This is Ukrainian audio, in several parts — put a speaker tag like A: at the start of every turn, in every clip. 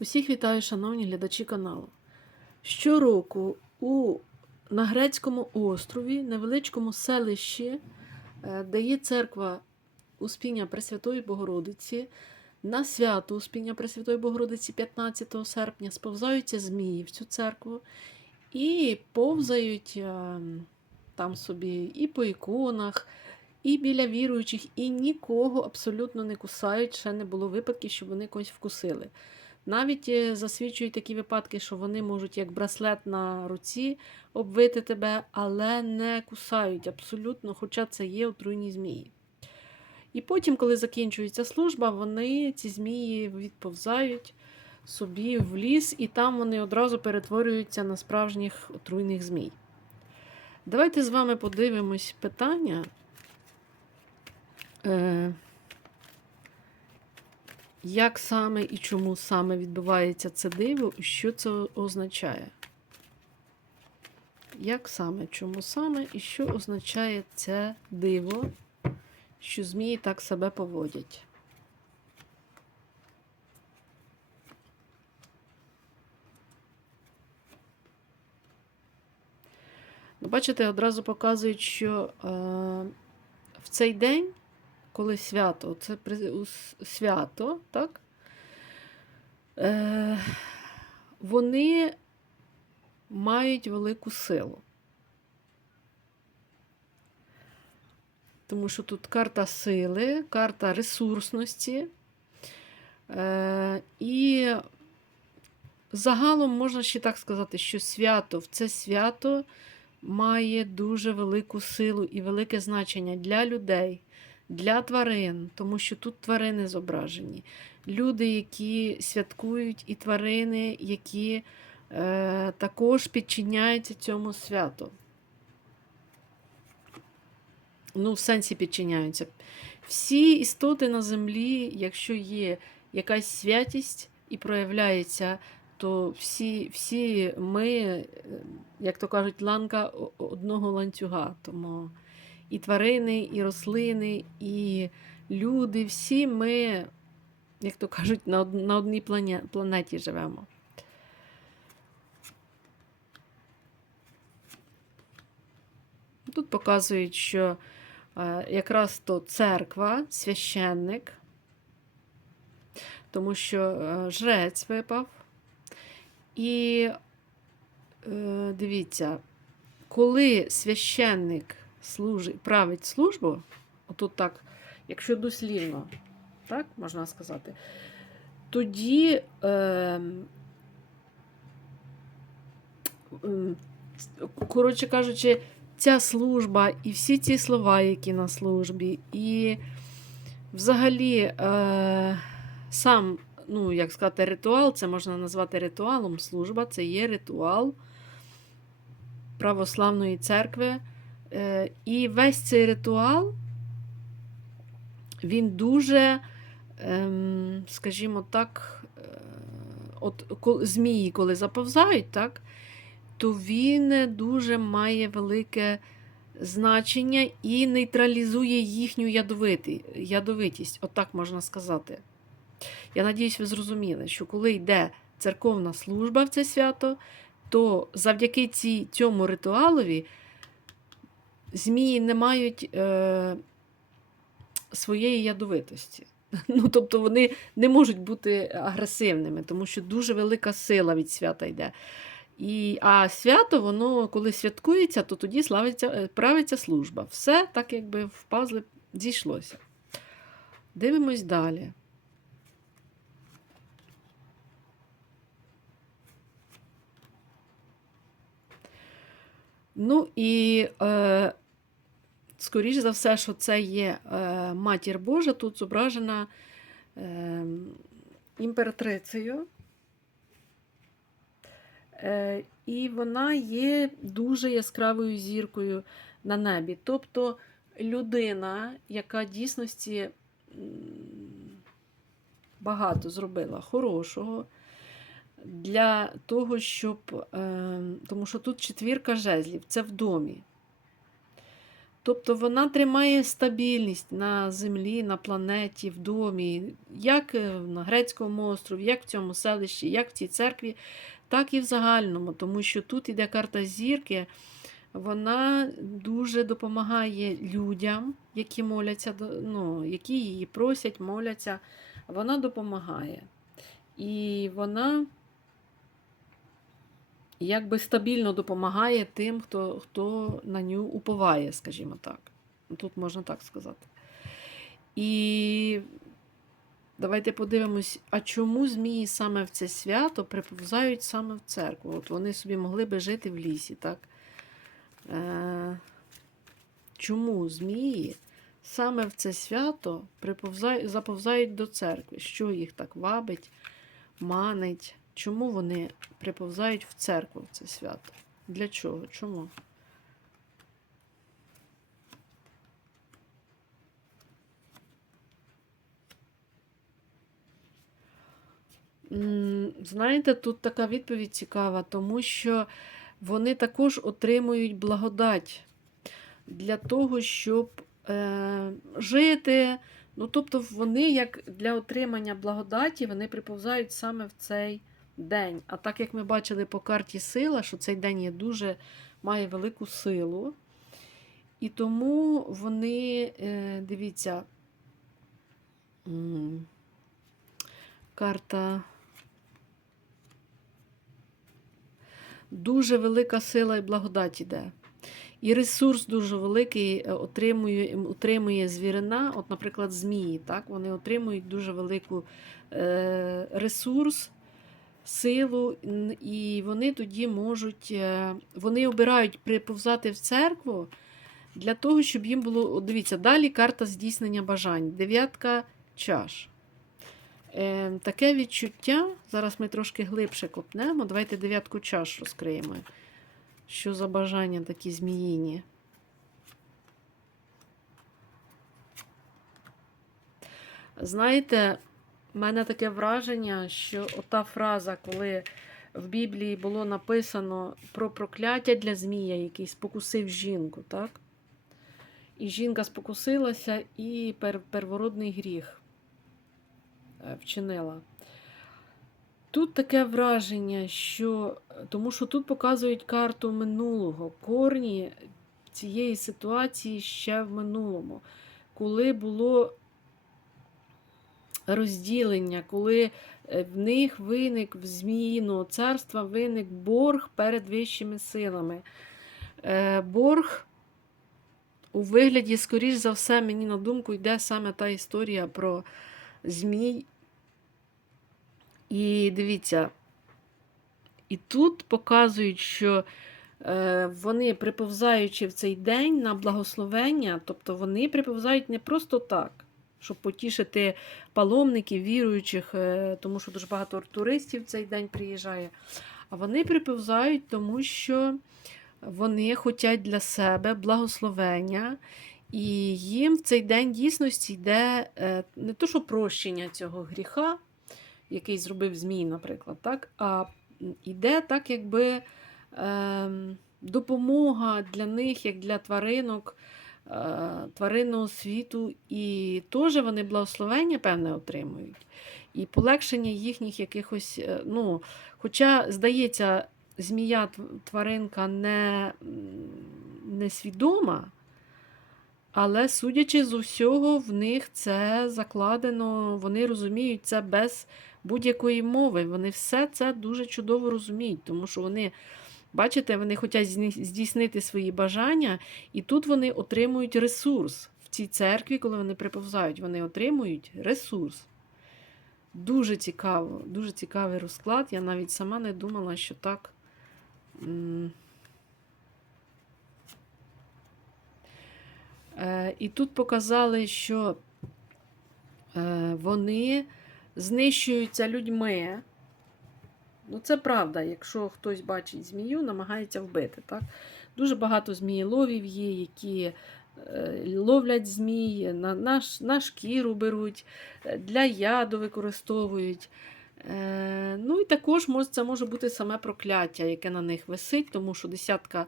A: Усіх вітаю, шановні глядачі каналу. Щороку у, на Грецькому острові, невеличкому селищі, е, де є церква Успіння Пресвятої Богородиці, на свято Успіння Пресвятої Богородиці 15 серпня сповзаються змії в цю церкву і повзають е, там собі і по іконах, і біля віруючих, і нікого абсолютно не кусають. Ще не було випадків, щоб вони когось вкусили. Навіть е, засвідчують такі випадки, що вони можуть як браслет на руці обвити тебе, але не кусають абсолютно, хоча це є отруйні змії. І потім, коли закінчується служба, вони ці змії відповзають собі в ліс, і там вони одразу перетворюються на справжніх отруйних змій. Давайте з вами подивимось питання. Як саме і чому саме відбувається це диво, і що це означає? Як саме, чому саме і що означає це диво, що змії так себе поводять? Ну, бачите, одразу показують, що е, в цей день коли свято, це свято, так? Е, вони мають велику силу. Тому що тут карта сили, карта ресурсності. Е, і загалом можна ще так сказати, що свято в це свято має дуже велику силу і велике значення для людей для тварин, тому що тут тварини зображені. Люди, які святкують, і тварини, які е, також підчиняються цьому святу. Ну, в сенсі підчиняються. Всі істоти на землі, якщо є якась святість і проявляється, то всі, всі ми, е, як то кажуть, ланка одного ланцюга. Тому і тварини, і рослини, і люди, всі ми, як то кажуть, на, од- на одній планеті живемо. Тут показують, що е, якраз то церква, священник, тому що е, жрець випав. І е, дивіться, коли священник служить, править службу, отут так, якщо дослівно, так можна сказати, тоді, е, коротше кажучи, ця служба і всі ці слова, які на службі, і взагалі е, сам, ну, як сказати, ритуал, це можна назвати ритуалом служба, це є ритуал православної церкви. Е, І весь цей ритуал, він дуже, ем, скажімо так, е, от змії, коли заповзають, так, то він дуже має велике значення і нейтралізує їхню ядовитість, отак можна сказати. Я надіюсь, ви зрозуміли, що коли йде церковна служба в це свято, то завдяки цьому ритуалові змії не мають е, своєї ядовитості. Ну, тобто вони не можуть бути агресивними, тому що дуже велика сила від свята йде. І, а свято, воно, коли святкується, то тоді славиться, е, правиться служба. Все так, якби в пазли зійшлося. Дивимось далі. Ну і е, скоріш за все, що це є е, матір Божа, тут зображена е, імператрицею. Е, і вона є дуже яскравою зіркою на небі. Тобто людина, яка дійсності багато зробила хорошого для того, щоб. Тому що тут четвірка жезлів, це в домі. Тобто вона тримає стабільність на землі, на планеті, в домі, як е, на Грецькому острові, як в цьому селищі, як в цій церкві, так і в загальному. Тому що тут іде карта зірки, вона дуже допомагає людям, які моляться, ну, які її просять, моляться. Вона допомагає. І вона якби стабільно допомагає тим, хто, хто на нього уповає, скажімо так. Тут можна так сказати. І давайте подивимось, а чому змії саме в це свято приповзають саме в церкву? От вони собі могли би жити в лісі, так? Е, чому змії саме в це свято приповзають, заповзають до церкви? Що їх так вабить, манить? Чому вони приповзають в церкву в це свято? Для чого? Чому? Знаєте, тут така відповідь цікава, тому що вони також отримують благодать для того, щоб е, жити. Ну, тобто, вони, як для отримання благодаті, вони приповзають саме в цей день. А так як ми бачили по карті сила, що цей день є дуже має велику силу. І тому вони, е, дивіться, карта. Дуже велика сила і благодать іде. І ресурс дуже великий е, отримує, отримує звірина, от, наприклад, змії. Так? Вони отримують дуже велику е, ресурс, силу, і вони тоді можуть, е, вони обирають приповзати в церкву для того, щоб їм було. Дивіться, далі карта здійснення бажань. Дев'ятка чаш. Е, таке відчуття. Зараз ми трошки глибше копнемо. Давайте дев'ятку чаш розкриємо. Що за бажання такі зміїні? Знаєте, в мене таке враження, що ота фраза, коли в Біблії було написано про прокляття для змія, який спокусив жінку, так? І жінка спокусилася і первородний гріх е, вчинила. Тут таке враження, що тому що тут показують карту минулого, корні цієї ситуації ще в минулому, коли було розділення, коли е, в них виник в зміїного царства виник борг перед вищими силами. Е, Борг у вигляді, скоріш за все, мені на думку йде саме та історія про змій. І дивіться, і тут показують, що е, вони, приповзаючи в цей день на благословення, тобто вони приповзають не просто так, щоб потішити паломників, віруючих, е, тому що дуже багато туристів в цей день приїжджає. А вони приповзають, тому що вони хочуть для себе благословення, і їм в цей день дійсності йде е, не то, що прощення цього гріха, який зробив Змій, наприклад, так, а йде так, якби ем, допомога для них, як для тваринок, тваринного світу, і теж вони благословення певне отримують. І полегшення їхніх якихось, е, ну, хоча, здається, змія тваринка не, м, несвідома, але судячи з усього, в них це закладено, вони розуміють це без будь-якої мови. Вони все це дуже чудово розуміють, тому що вони, бачите, вони хочуть здійснити свої бажання, і тут вони отримують ресурс. В цій церкві, коли вони приповзають, вони отримують ресурс. Дуже цікаво, дуже цікавий розклад. Я навіть сама не думала, що так. Е, І тут показали, що е, вони знищуються людьми. Ну, це правда, якщо хтось бачить змію, намагається вбити. Так? Дуже багато змієловів є, які е, ловлять змії, на, на, на шкіру беруть, е, для яду використовують. Е, ну і також це може бути саме прокляття, яке на них висить, тому що десятка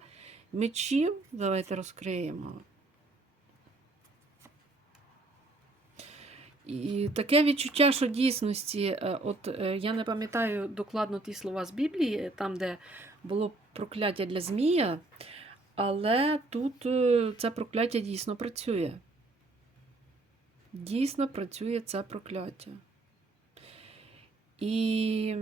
A: мечів, давайте розкриємо. І таке відчуття, що дійсності, е, от е, я не пам'ятаю докладно ті слова з Біблії, там, де було прокляття для Змія, але тут е, це прокляття дійсно працює. Дійсно працює це прокляття. І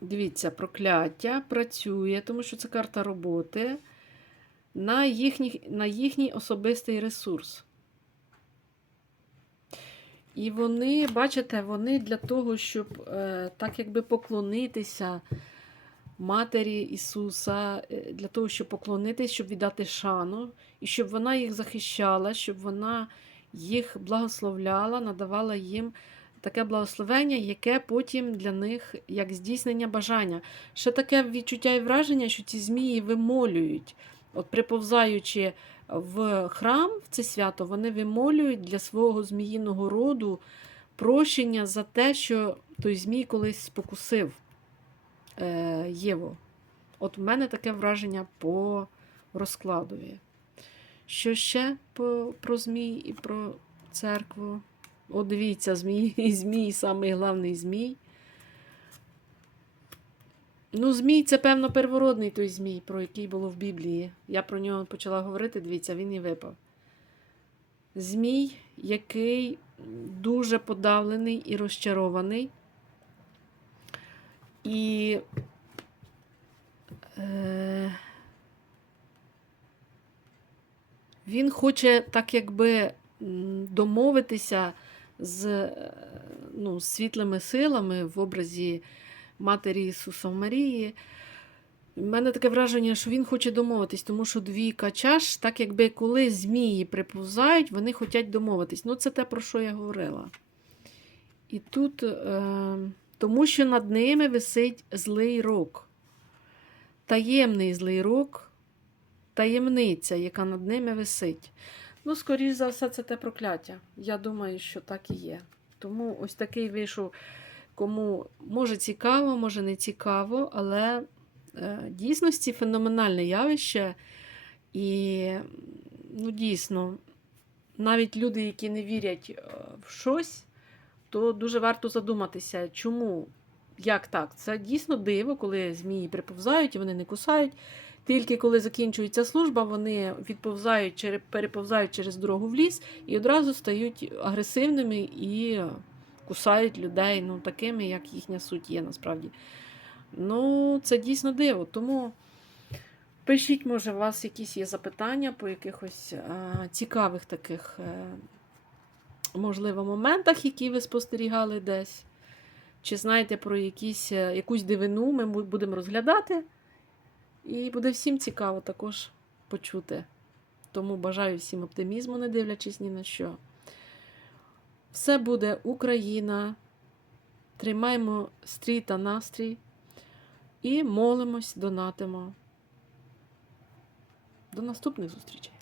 A: дивіться, прокляття працює, тому що це карта роботи на їхній, на їхній особистий ресурс. І вони, бачите, вони для того, щоб е, так якби поклонитися Матері Ісуса, е, для того, щоб поклонитись, щоб віддати шану, і щоб вона їх захищала, щоб вона їх благословляла, надавала їм таке благословення, яке потім для них як здійснення бажання. Ще таке відчуття і враження, що ці змії вимолюють, от приповзаючи в храм в це свято, вони вимолюють для свого зміїного роду прощення за те, що той змій колись спокусив е, Єву. От в мене таке враження по розкладові. Що ще по, про змій і про церкву? О, дивіться, змій, змій, самий головний змій. Ну, змій це, певно, первородний той змій, про який було в Біблії. Я про нього почала говорити, дивіться, він і випав. Змій, який дуже подавлений і розчарований. І е, він хоче так якби домовитися з е, ну, світлими силами в образі Матері Ісуса Марії. У мене таке враження, що він хоче домовитись, тому що двійка чаш, так якби коли змії приповзають, вони хочуть домовитись. Ну, це те, про що я говорила. І тут, е, тому що над ними висить злий рок. Таємний злий рок, таємниця, яка над ними висить. Ну, скоріш за все, це те прокляття. Я думаю, що так і є. Тому ось такий вийшов, кому може цікаво, може не цікаво, але е, дійсності феноменальне явище. І ну, дійсно, навіть люди, які не вірять е, в щось, то дуже варто задуматися, чому, як так? Це дійсно диво, коли змії приповзають і вони не кусають. Тільки коли закінчується служба, вони відповзають, переповзають через дорогу в ліс і одразу стають агресивними і кусають людей, ну, такими, як їхня суть є насправді. Ну, це дійсно диво. Тому пишіть, може, у вас якісь є запитання по якихось а, цікавих таких, е, можливо, моментах, які ви спостерігали десь. Чи знаєте про якісь, е, якусь дивину, ми будемо розглядати. І буде всім цікаво також почути. Тому бажаю всім оптимізму, не дивлячись ні на що. Все буде Україна. Тримаємо стрій та настрій і молимось, донатимо. До наступних зустрічей!